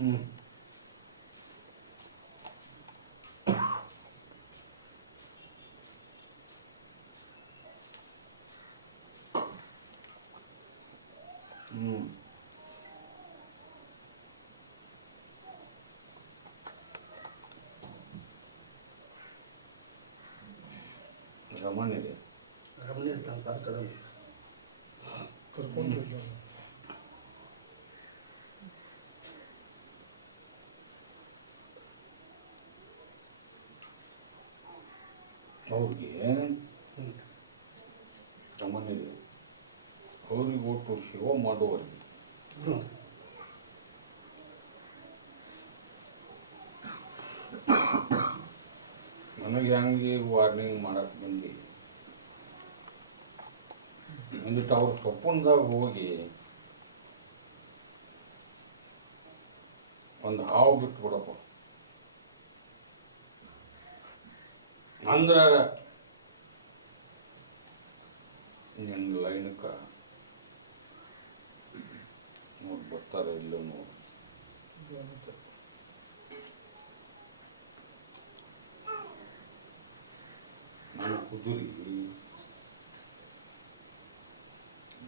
ಹ್ಞೂ ಹ್ಞೂ ರಮಣ ಇದೆ ರಮಣಿ ಇರ್ತಾನೆ ಪಾದ ಕದಂ ಕರ್ಕೊಂಡು ಅವ್ರಿಗೆ ನಮ್ಮನೇಲಿ ಅವ್ರಿಗೆ ಒಟ್ಟು ಶಿವ ಮಾಡುವಲ್ಲಿ ನನಗೆ ಹೆಂಗೆ ವಾರ್ನಿಂಗ್ ಮಾಡಕ್ಕೆ ಬಂದು. ಒಂದಿಟ್ಟು ಅವ್ರ ಸೊಪ್ಪನ್ದಾಗ ಹೋಗಿ ಒಂದು ಹಾವು ಬಿಟ್ಟು ಬಿಡಪ್ಪ ಅಂದ್ರ ನಿನ್ನ ಲೈನಕ್ಕ ನೋಡಿ ಬರ್ತಾರ ಇಲ್ಲೋ ನೋಡಿ. ನನ್ನ ಕುದುರಿ.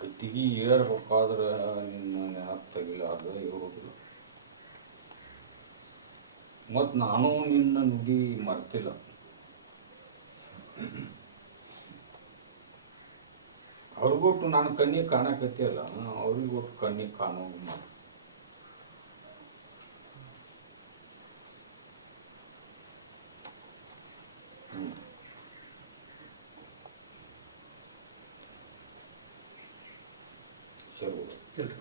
ಗತ್ತಿಗೆ ಏರ್ಬೇಕಾದ್ರೆ ನಿನ್ನ ನೆನಪಾಗಿಲ್ಲ ಅದು ಇರೋದಿಲ್ಲ. ಮತ್ತು ನಾನು ನಿನ್ನ ನುಡಿ ಮರ್ತಿಲ್ಲ. ಅವ್ರಿಗೊಟ್ಟು ನಾನು ಕಣ್ಣಿಗೆ ಕಾಣಕತ್ತಿಯಲ್ಲ ಅವ್ರಿಗೊಟ್ಟು ಕಣ್ಣಿಗೆ ಕಾಣೋ ಮಾಡು. ಏನು ಸರಿ ಇಲ್ರಿ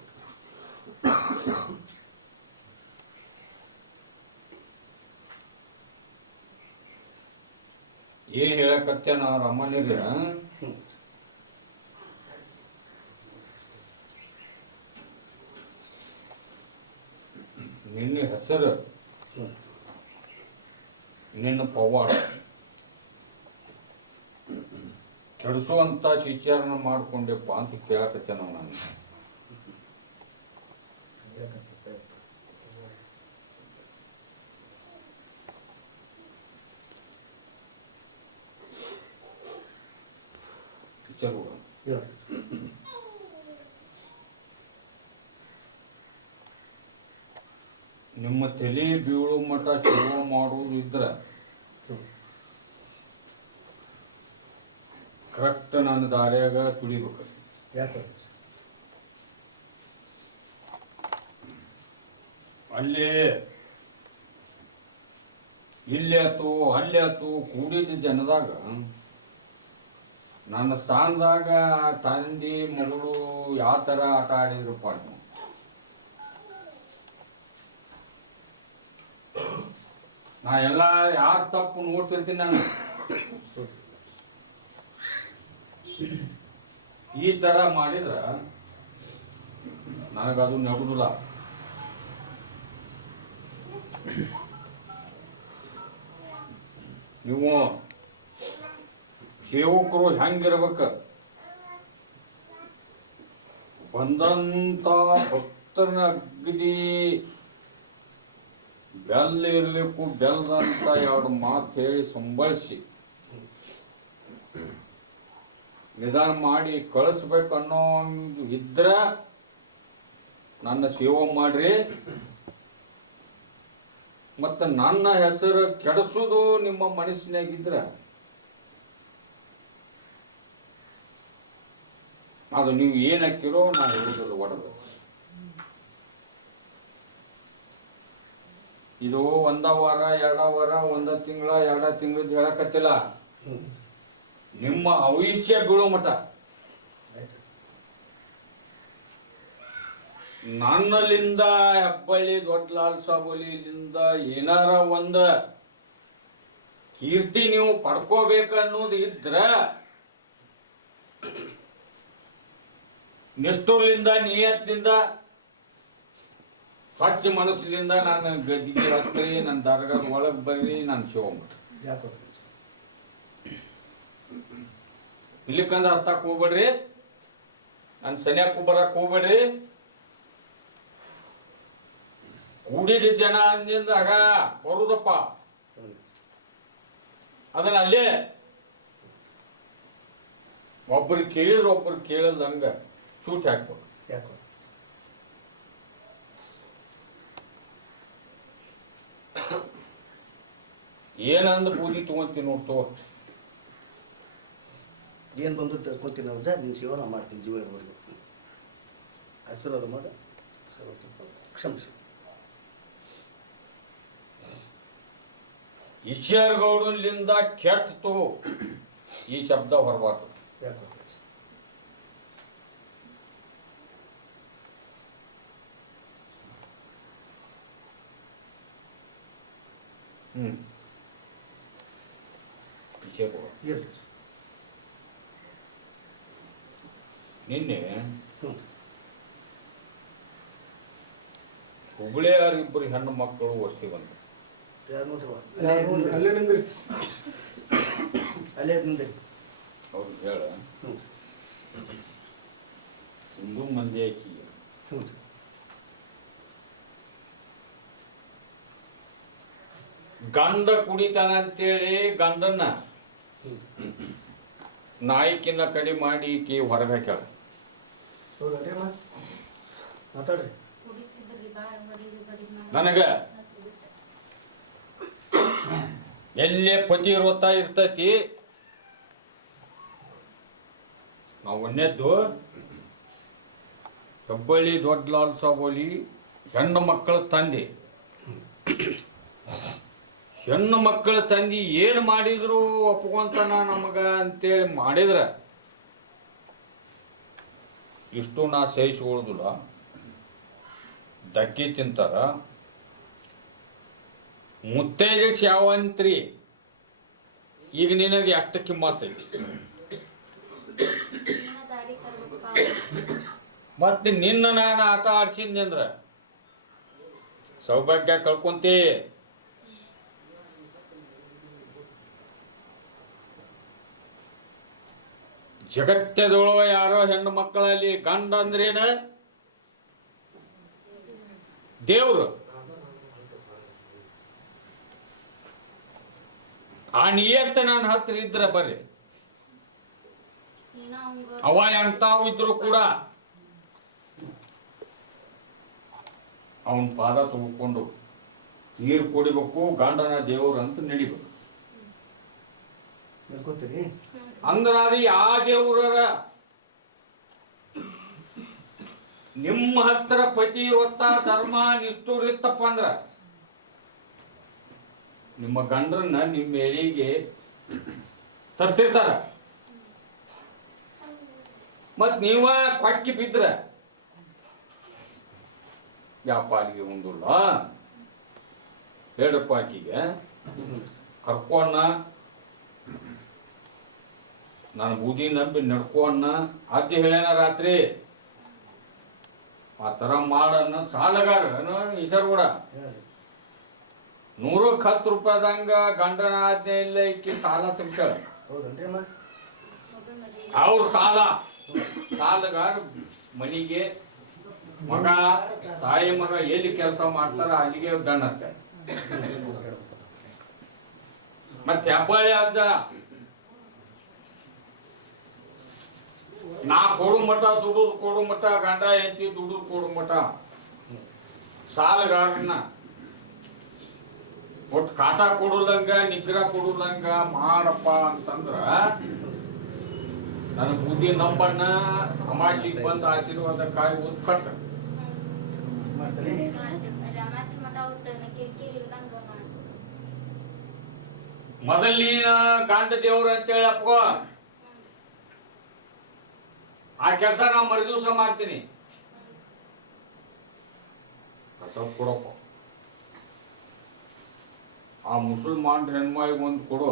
ಏನ್ ಹೇಳಕತ್ತೆ ನಾ ರಮಣಿಗೆ ಹ್ಞೂ ನಿನ್ನ ಹೆಸರು ನಿನ್ನ ಪವಾಡ ಕೆಡಿಸುವಂತ ವಿಚಾರಣೆ ಮಾಡ್ಕೊಂಡೆಪ್ಪ ಅಂತ ಕೇಳಕತ್ತೆ ನಾವು ನಾನು ವಿಚಾರ ಇಲ್ರಿ ನಿಮ್ಮ ತಲೆ ಬೀಳು ಮಠ ಮಾಡುವುದು ಇದ್ರೆ. ಕರೆಕ್ಟ್ ನನ್ನ ದಾರ್ಯಾಗ ತುಳಿಬೇಕು. ಯಾಕೆ? ಅಲ್ಲಿ ಇಲ್ಲಿ ಆತು ಅಲ್ಲಿ ಆತು ಕೂಡಿದ ಜನದಾಗ ನನ್ನ ಸ್ಥಾನದಾಗ ತಂದಿ ಮಗಳು ಯಾವ ಥರ ಆಟ ಆಡಿದ್ರಪ್ಪ ನೀವು ನಾ ಎಲ್ಲ ಯಾರು ತಪ್ಪು ನೋಡ್ತಿರ್ತೀನಿ ನಾನು. ಈ ತರ ಮಾಡಿದ್ರ ನನಗದು ನಗುದಿಲ್ಲ ನೀವು ಸೇವಕರು ಹೆಂಗಿರ್ಬೇಕ? ಬಂದಂತ ಭಕ್ತರನ್ನ ಅಗದಿ ಬೆಲ್ಲ ಇರಲಿಕ್ಕೂ ಬೆಲ್ಲದಂತ ಎರಡು ಮಾತು ಹೇಳಿ ಸಂಬಳಿಸಿ ನಿಧಾನ ಮಾಡಿ ಕಳಿಸ್ಬೇಕು ಅನ್ನೋ ಇದ್ರ ನನ್ನ ಸೇವೆ ಮಾಡ್ರಿ. ಮತ್ತು ನನ್ನ ಹೆಸರು ಕೆಡಿಸೋದು ನಿಮ್ಮ ಮನಸ್ಸಿನಾಗಿದ್ರ. ಅದು ನೀವು ಏನು ಹಾಕಿರೋ ನಾನು ಹೇಳಿದ್ರು ಒಡದು ಇದು ಒಂದ ವಾರ, ಎರಡ ವಾರ, ಒಂದ ತಿಂಗಳ, ಎರಡ ತಿಂಗಳದ್ದು ಹೇಳಕತ್ತಿಲ್ಲ. ನಿಮ್ಮ ಅವಿಷ್ಯ ಬೀಳೋ ಮಠ. ನನ್ನಲ್ಲಿಂದ ಹೆಬ್ಬಳ್ಳಿ ದೊಡ್ಡ ಲಾಲ್ ಇಲ್ಲಿಂದ ಏನಾರ ಒಂದ ಕೀರ್ತಿ ನೀವು ಪಡ್ಕೋಬೇಕನ್ನೋದು ಇದ್ರ ನಿಷ್ಠುರ್ಲಿಂದ ನಿಯತ್ನಿಂದ ಸ್ವಚ್ಛ ಮನಸ್ಸಿನಿಂದ ನಾನು ಗದ್ದಿಗೆ ಹತ್ತಿರಿ ನನ್ನ ದರ್ಗಾದ ಒಳಗೆ ಬರ್ರಿ ನಾನು ಶಿವಮಠ ಅರ್ಥ ಇಲ್ಲಿಕಂದ್ರೆ ಹತ್ತಕ್ಕೆ ಹೋಗ್ಬೇಡ್ರಿ. ನನ್ನ ಸನ್ಯಾಕ್ ಬರಕ್ಕೆ ಹೋಗ್ಬೇಡ್ರಿ. ಕೂಡಿದ ಜನ ಅಂದಿಂದಾಗ ಬರುದಪ್ಪ. ಅದನ್ನ ಅಲ್ಲೇ ಒಬ್ಬರು ಕೇಳಿದ್ರೆ ಒಬ್ಬರು ಕೇಳಲ್ದಂಗ ಚೂಟಿ ಹಾಕ್ಬೇಕು ಯಾಕೋ ಏನಂದ ಬೂದಿ ತಗೊಂತೀನಿ ನೋಡ್ತೋ ಏನು ಬಂದು ತರ್ಕೊತೀನಿ ನಾವು ಸರ್ ನಿನ್ನ ಸೇವನ ಮಾಡ್ತೀನಿ ಜೀವ ಇರೋವರೆಗೂ. ಆಶೀರ್ವಾದ ಮಾಡಿ. ಸರ್ವ ಕ್ಷಮಿಸಿ. ಈಶ್ವರ್ ಕೆಟ್ಟ ಕೆಟ್ಟತು ಈ ಶಬ್ದ ಹೊರಬಾರ್ದು. ಯಾಕೋ? ಹ್ಮ್. ಇರಲಿ ನಿನ್ನೆ ಹ್ಞೂ ಹುಬ್ಳಿಯಾರ ಇಬ್ಬರು ಹೆಣ್ಣು ಮಕ್ಕಳು ವಸ್ತಿ ಬಂದ್ರು. ಯಾರು ನೋಡ್ರಿ ಅಲ್ಲೇ ಅಲ್ಲೇ ನಿಂದ್ರಿ. ಅಲ್ಲೇ ನಿಂದಿರಿ ಅವ್ರಿಗೆ ಹೇಳ. ಹ್ಞೂ ಹಿಂದೂ ಮಂದಿ ಆಕಿ. ಹ್ಞೂ ಗಂಡ ಕುಡಿತಾನ ಅಂತೇಳಿ ನಾಯಿಕಿನ್ನ ಕಡಿ ಮಾಡಿ ಈಕಿ ಹೊರಗೆ ಹಾಕ್ಯಾಳ. ಮಾತಾಡ್ರಿ. ಮಾಡಿ ನನಗ ಎಲ್ಲೇ ಪತಿ ಇರುತ್ತಾ ಇರ್ತೈತಿ? ನಾವು ಒಂದೇದ್ದು ಹೆಬ್ಬಳ್ಳಿ ದೊಡ್ಡ ಲಾಲ್ ಸಾಬೋಲಿ ಹೆಣ್ಣು ಮಕ್ಕಳ ತಂದೆ. ಹೆಣ್ಣು ಮಕ್ಕಳ ತಂದೆ ಏನು ಮಾಡಿದ್ರು ಒಪ್ಕೊಂತಾನ ನಮಗ ಅಂತೇಳಿ ಮಾಡಿದ್ರ ಇಷ್ಟು ನಾ ಸಹಿಸಿಕೊಳ್ಳೋದಿಲ್ಲ. ದಕ್ಕಿ ತಿಂತಾರ. ಮುತ್ತೈದೆ ಶಾವಂತ್ರಿ ಈಗ ನಿನಗೆ ಎಷ್ಟು ಕಿಮ್ಮತ್ತೈತಿ ಮತ್ತೆ ನಿನ್ನ ನಾನು ಆಟ ಆಡ್ಸಿದ್ನಿ ಅಂದ್ರ. ಸೌಭಾಗ್ಯ ಕಳ್ಕೊಂತಿ. ಜಗತ್ತದೊಳಗ ಯಾರೋ ಹೆಣ್ಣು ಮಕ್ಕಳಲ್ಲಿ ಗಂಡ ಅಂದ್ರೇನ? ದೇವ್ರು. ಆ ನಿಯತ್ತ ನನ್ನ ಹತ್ರ ಇದ್ರ ಬರ್ರಿ. ಅವ ಎಂತಾವ್ ಇದ್ರು ಕೂಡ ಅವನ ಪಾದ ತೊಗೊಂಡು ನೀರು ಕುಡಿಬೇಕು ಗಂಡನ ದೇವರು ಅಂತ ನಡಿಬೇಕು. ನಡ್ಕೋತೀರಿ ಅಂದ್ರ ಅದು ಯಾ ದೇವ್ರರ ನಿಮ್ಮ ಹತ್ರ ಪತಿ ಹೊತ್ತ ಧರ್ಮ ನಿಷ್ಠೂರ್ ಇತ್ತಪ್ಪ ಅಂದ್ರ. ನಿಮ್ಮ ಗಂಡ್ರನ್ನ ನಿಮ್ಮ ಎಳಿಗೆ ತರ್ತಿರ್ತಾರ. ಮತ್ ನೀವ ಕೊಕ್ಕಿ ಬಿದ್ರ. ಪಾಲಿಗೆ ಹೊಂದಿಲ್ಲ ಹೇಳ್ರಪ್ಪ ಆಕಿಗೆ ಹ್ಞೂ ಕರ್ಕೋಣ ನಾನು ಬೂದಿ ನಂಬಿ ನಡ್ಕೋಣ ಅತಿ ಹೇಳ್ಯಾನ ರಾತ್ರಿ. ಆ ಥರ ಮಾಡನ್ನ ಸಾಲಗಾರ ಈಸರ್ ಕೂಡ. ನೂರಕ್ಕೆ ಹತ್ತು ರೂಪಾಯಿದಂಗ ಗಂಡನ ಆಜ್ಞೆ ಇಲ್ಲ ಇಕ್ಕಿ ಸಾಲ ಅಮ್ಮ? ಅವ್ರ ಸಾಲ. ಸಾಲಗಾರ ಮನಿಗೆ ಮಗ ತಾಯಿ ಮಗ ಎಲ್ಲಿ ಕೆಲಸ ಮಾಡ್ತಾರ ಅಲ್ಲಿಗೆ ದಣ್ಣ ಮತ್ತೆ ಹೆಬ್ಬಾಳಿ ಅಜ್ಜ. ನಾ ಕೊಡು ಮಠ ದುಡುದು ಕೊಡು ಮಠ, ಗಂಡ, ಹೆಂಡತಿ ದುಡುದು ಕೊಡು ಮಠ. ಸಾಲಗಾರನ್ನ ಒಟ್ಟು ಕಾಟ ಕೊಡುದಂಗ ನಿಗ್ರಹ ಕೊಡುದಂಗ ಮಾಡಪ್ಪ ಅಂತಂದ್ರ ನನ್ನ ಬುದ್ಧಿ ನಂಬಣ್ಣ ಅಮಾಶಿಗೆ ಬಂದ ಆಶೀರ್ವಾದ ಕಾಯಿ ಉತ್ಕಟ್ಟ ಮೊದಲಿನ ಗಂಡ ದೇವ್ರು ಅಂತೇಳಿ ಅಪ್ಕೋ ಆ ಕೆಲಸ ನಾ ಮರು ದಿವಸ ಮಾಡ್ತೀನಿ. ಕಸಬ್ ಕೊಡಪ್ಪ. ಆ ಮುಸಲ್ಮಾನ್ ಹೆಣ್ಮಾಯಿಗೆ ಒಂದು ಕೊಡು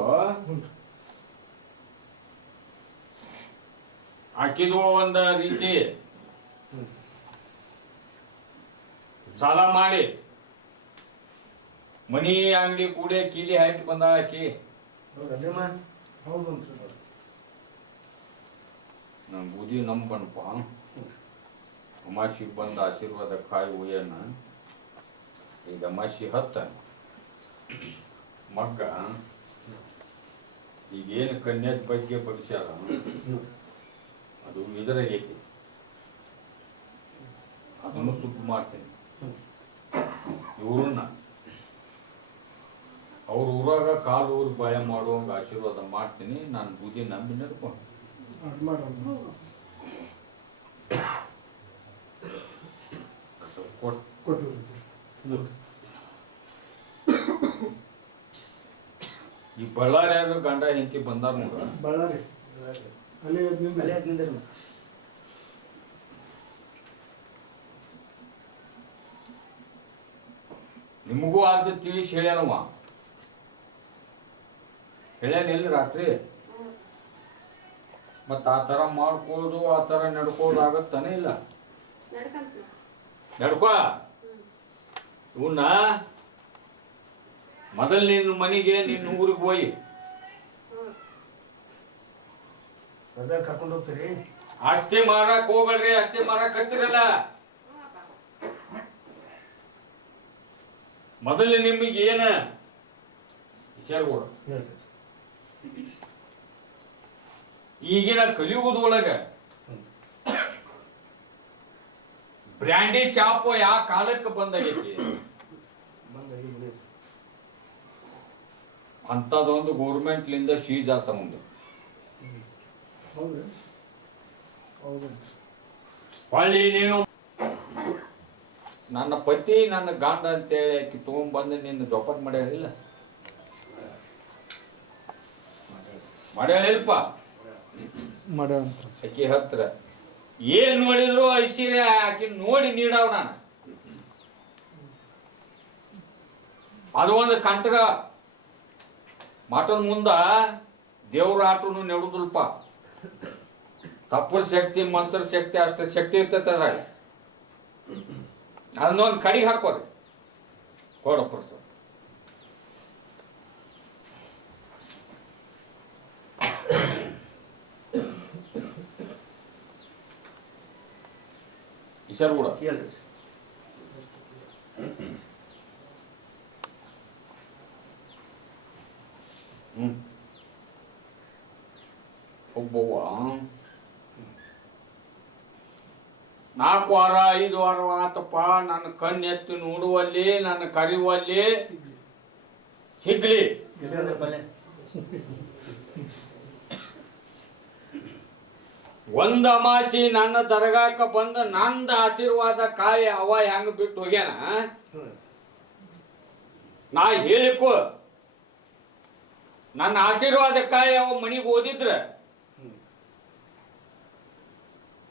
ಹಾಕಿದ್ವ ಒಂದ ರೀತಿ. ಸಾಲ ಮಾಡಿ. ಮನಿ ಅಂಗಡಿ ಕೂಡಿ ಕೀಲಿ ಹಾಕಿ ಬಂದ ಆಕಿ. ಹೌದಲ್ರಿ ಅಮ್ಮ ಹೌದು ನನ್ನ ಬೂದಿ ನಂಬನಪ್ಪ ಅಮಾಶಿ ಬಂದ ಆಶೀರ್ವಾದ ಕಾಯಿ ಉಯ್ಯನ. ಈಗ ಅಮಾಶಿ ಹತ್ತ ಮಗ್ಗ, ಈಗೇನು ಕನ್ಯಾದ ಬಗ್ಗೆ ಪರಿಚಾರ? ಅದು ಅದು ಐತಿ ಅದನ್ನು ಸುಟ್ಟು ಮಾಡ್ತೀನಿ. ಇವ್ರನ್ನ. ಅವ್ರ ಊರಾಗ ಕಾಲು ಊರು ಬಾಯ ಮಾಡುವಂಗ ಆಶೀರ್ವಾದ ಮಾಡ್ತೀನಿ. ನಾನು ಬುದ್ಧಿ ನಂಬಿ ನಡ್ಕೊಂಡು ಅದ್ ಬಳ್ಳಾರಿ ಈ ಬಳ್ಳಾರ್ಯಾಗ ಗಂಡ ಹೆಂಡತಿ ಬಂದಾರ ನೋಡ. ಬಳ್ಳಾರಿ. ಅಲ್ಲಿ ಅಲ್ಲೇ ನಿಂದ್ರಿ ನಿಮಗೂ ಅರ್ಧ ತಿಳಿಸಿ ಹೇಳ್ಯಾನವ ಹೇಳ್ಯಾನ ಎಲ್ಲಿ ರಾತ್ರಿ? ಮತ್ತ ಆ ತರ ಮಾಡ್ಕೊಳ್ಳೋದು ಆ ತರ ನಡ್ಕೊಳ್ಳೋದು ಆಗತ್ತಾನೆ ಇಲ್ಲ. ನಡ್ಕೋ. ಇವನ್ನ ಮೊದಲು ನಿನ್ನ ಮನೆಗೆ ನಿನ್ನ ಊರಿಗೆ ಹೋಗಿ ಕರ್ಕೊಂಡು ಹೋಗ್ತೀರಿ? ಅಷ್ಟೇ ಮಾರಕ್ ಹೋಗ್ಬೇಡ್ರಿ ಅಷ್ಟೇ ಮಾರಕ್ ಹತ್ತಿರಲ್ಲ ಮೊದಲು ನಿಮಗೆ ಏನ? ವಿಚಾರ ಹೇಳ್ರಿ ಸರ್. ಈಗಿನ ಕಲಿಯುಗದೊಳಗ ಬ್ರ್ಯಾಂಡಿ ಶಾಪ್ ಯಾವ ಕಾಲಕ್ಕೆ ಬಂದಾಗೈತಿ? ಅಂಥದ್ದೊಂದು ಗೌರ್ಮೆಂಟ್ಲಿಂದ ಶೀಜ್ ಆತ ಮುಂದೆ. ಹೊಳ್ಳಿ ನೀನು ನನ್ನ ಪತಿ ನನ್ನ ಗಂಡ ಅಂತೇಳಿ ಆಕಿ ತಗೊಂಡ್ಬಂದು ನಿನ್ನ ಜೋಪಾನ ಮಾಡ್ಯಾಳಿಲ್ಲ ಮಾಡ್ಯಾಳಿಲ್ಪ ಮಾಡ್ಯಾವಂತ ಅಕ್ಕಿ ಹತ್ರ. ಏನ್ ನೋಡಿದ್ರು ಐಶ್ವರ್ಯ ಆಕಿ ನೋಡಿ ನೀಡಾವ್ ನಾನು. ಅದು ಒಂದು ಕಂಟಕ. ಮಠದ ಮುಂದ ದೇವ್ರ ಆಟನು ನೆಡುದಲ್ಪ ತಪ್ಪಲ ಶಕ್ತಿ, ಮಂತ್ರ ಶಕ್ತಿ, ಅಷ್ಟ ಶಕ್ತಿ ಇರ್ತೈತೆ ಅದ್ರಾಗ. ಅದನ್ನೊಂದು ಕಡಿಗೆ ಹಾಕೋರಿ. ಕೊಡಪ್ಪ ಈಶ್ವರ್ ಕೂಡ ಹೇಳ್ರಿ ಸರ್ ಒಬ್ಬವ್ವ. ನಾಲ್ಕು ವಾರ ಐದು ವಾರ ಆತಪ್ಪ. ನನ್ನ ಕಣ್ಣೆತ್ತಿ ನೋಡುವಲ್ಲಿ ನನ್ನ ಕರೆಯುವಲ್ಲಿ. ಸಿಗ್ಲಿ. ಎಲ್ಲಿಂದ ಪಲ್ಯ ಒಂದ್ ಅಮಾಸಿ ನನ್ನ ದರ್ಗಾಕ ಬಂದ ನಂದ ಆಶೀರ್ವಾದ ಕಾಯಿ ಅವ ಹೆಂಗ ಬಿಟ್ಟು ಹೋಗ್ಯಾನ? ನಾ ಹೇಳಿಕೋ. ನನ್ನ ಆಶೀರ್ವಾದ ಕಾಯಿ ಅವ ಮನಿಗೆ ಓದಿದ್ರ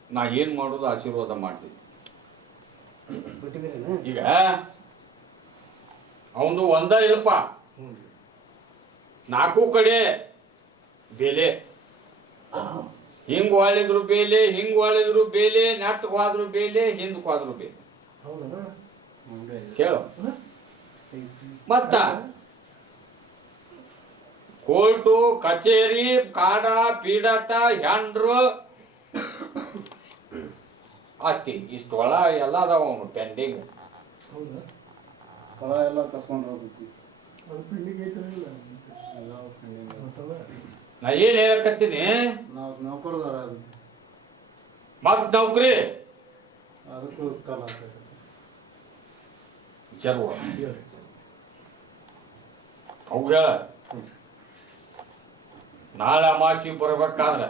ನಾ ಏನ್ ಮಾಡೋದು ಆಶೀರ್ವಾದ ಮಾಡ್ತಿದ್ದೆ ಈಗ ಅವನು ಒಂದ ಇಲ್ಲಪ್ಪ. ನಾಲ್ಕು ಕಡೆ ಬೆಲೆ. ಹಿಂಗ್ ಹೊಳಿದ್ರು ಬೇಲೆ ಹಿಂಗ್ ಹೊಳಿದ್ರು ಬೇಲೆ ನೆಟ್ ಹೋದ್ರು ಬೇಲೆ ಹಿಂದಕ್ಕೆ ಹೋದ್ರು ಬೇಲೆ. ಹೌದಾ? ಕೇಳು. ಮತ್ತ? ಕೋರ್ಟು ಕಚೇರಿ ಕಾಡ ಪೀಡಾಟ ಹೆಂಡ್ರು ಆಸ್ತಿ ಇಷ್ಟು ಒಳ ಎಲ್ಲ ಅದಾವ ಅವನು ಪೆಂಡಿಂಗ್. ಹೊಲ ಎಲ್ಲ ಕಸ್ಕೊಂಡು ಹೋಗ್ಬೇಕು ನಾ ಏನ್ ಹೇಳಕತ್ತೀನಿ ನಾವು ನೌಕರದಾರ ಮತ್ ನೌಕರಿ? ಅದಕ್ಕೂ ಕಾಲ ಅವು ಹೇಳ. ನಾಳೆ ಮಾಚಿ ಬರ್ಬೇಕಾದ್ರೆ.